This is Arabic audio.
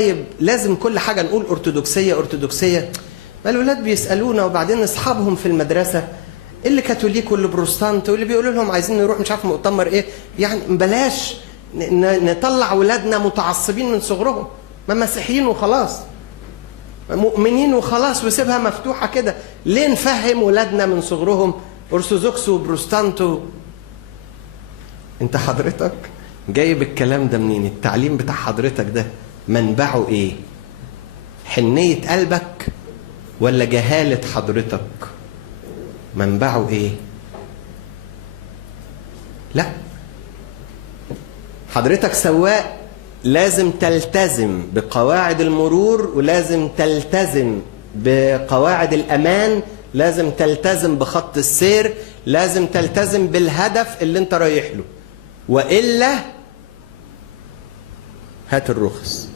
طيب لازم كل حاجة نقول أرثوذكسية أرثوذكسية؟ ما الولاد بيسألونا وبعدين أصحابهم في المدرسة اللي كاثوليك واللي بروتستانت واللي بيقولوا لهم عايزين نروح مش عارف مؤتمر إيه. يعني بلاش نطلع ولادنا متعصبين من صغرهم، ما مسيحيين وخلاص، مؤمنين وخلاص وسيبها مفتوحة كده. ليه نفهم ولادنا من صغرهم أرثوذكس وبروتستانت؟ أنت حضرتك جايب الكلام ده منين؟ التعليم بتاع حضرتك ده منبعه ايه؟ حنية قلبك ولا جهالة حضرتك؟ منبعه ايه؟ لا، حضرتك سواق لازم تلتزم بقواعد المرور، ولازم تلتزم بقواعد الأمان، لازم تلتزم بخط السير، لازم تلتزم بالهدف اللي انت رايح له، وإلا هات الرخص.